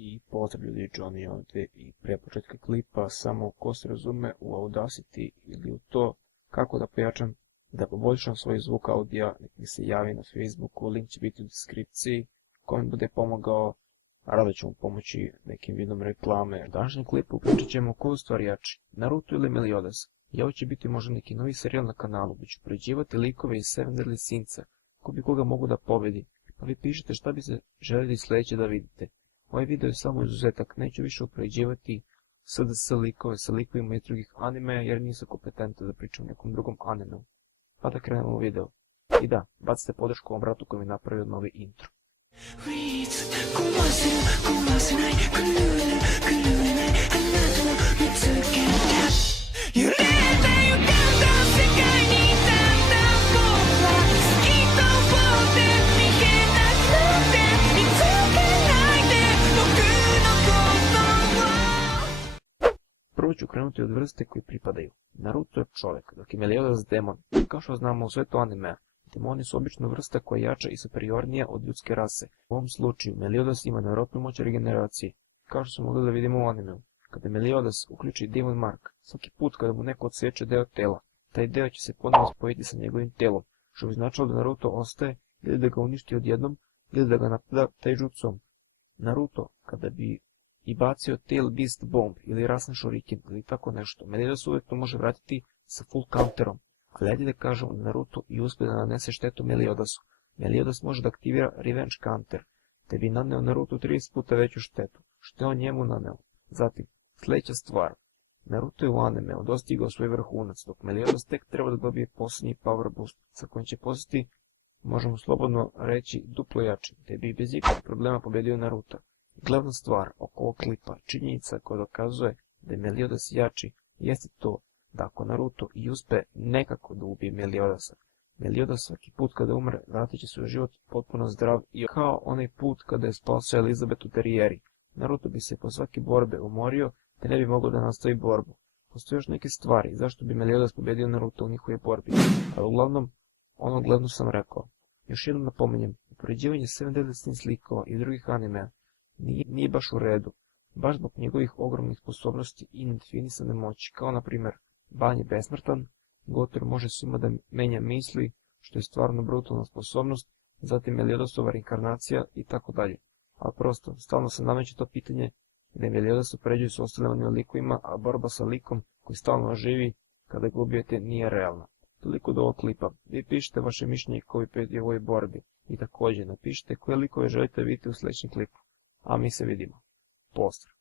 I pozdrav ljudi, Johnny ovdje i prije početka klipa samo ko se razume u Audacity ili u to kako da pojačam, da poboljšam svoj zvuk audija, nek mi se javi na Facebooku, link će biti u deskripciji, ko mi bude pomogao, rado ću mu pomoći nekim vidom reklame. U današnjem klipu pričat ćemo ko u stvari jači, Naruto ili Meliodas. I ovo će biti možda neki novi serijal na kanalu, gdje ću upoređivati likove iz Seven Deadly Sinsa, ko bi koga mogu da pobedi, pa vi pišete šta bi se željeli sljedeće da vidite. Ovaj video je samo izuzetak, neću više upoređivati SDS likove sa likovima iz drugih animeja jer nisam kompetentan da pričam o nekom drugom animeu. Pa da krenemo u video. I da, bacite podršku ovom bratu koji mi je napravio novi intro. Prvo ću krenuti od vrste koji pripadaju. Naruto je čovjek, dok je Meliodas demon. Kao što znamo u svetu animea, demoni su obično vrsta koja je jača i superiornija od ljudske rase. U ovom slučaju Meliodas ima nevjerojatnu moć regeneracije, kao što smo mogli da vidimo u animeu. Kada Meliodas uključi Demon Mark, svaki put kada mu neko odseče deo tela, taj deo će se ponovno spojiti sa njegovim telom, što bi značilo da Naruto ostaje ili da ga uništi odjednom, ili da ga napada taijutsuom. Naruto, kada bi i bacio Tail Beast Bomb ili Rasen Shuriken ili tako nešto, Meliodas uvijek to može vratiti sa full counterom. Ali ajde da kažemo da Naruto i uspe da nanese štetu Meliodasu. Meliodas može da aktivira Revenge Counter, te bi naneo Naruto 30 puta veću štetu, što je on njemu naneo. Zatim, sljedeća stvar. Naruto je u animeu dostigao svoj vrhunac, dok Meliodas tek treba da dobije posljednji power boost, sa kojim će postati, možemo slobodno reći, duplo jači, te bi bez ikakvih problema pobedio Naruto. Glavna stvar oko ovog klipa, činjenica koja dokazuje da je Meliodas jači, jeste to da ako Naruto i uspe nekako da ubije Meliodasa, Meliodas svaki put kada umre vratit će svoj život potpuno zdrav i kao onaj put kada je spasio Elizabeth u terijeri. Naruto bi se po svake borbe umorio te ne bi mogao da nastavi borbu. Postoje još neke stvari zašto bi Meliodas pobedio Naruto u njihovoj borbi, ali uglavnom, ono glavno sam rekao. Još jednom napominjem, upoređivanje Seven Deadly Sins likova i drugih animea nije baš u redu, baš zbog njegovih ogromnih sposobnosti i nedefinisane moći, kao na primjer, Ban je besmrtan, Gotor može svima da menja misli, što je stvarno brutalna sposobnost, zatim Meliodasova reinkarnacija i tako dalje. Ali prosto, stalno se nameće to pitanje da je Meliodas upoređuje s ostalim likovima, a borba sa likom koji stalno živi kada ga ubijete nije realna. Toliko do ovog klipa. Vi pišite vaše mišljenje koji peti u ovoj borbi i također napišite koje likove želite vidjeti u sljedećem klipu. A mi se vidimo. Pozdrav!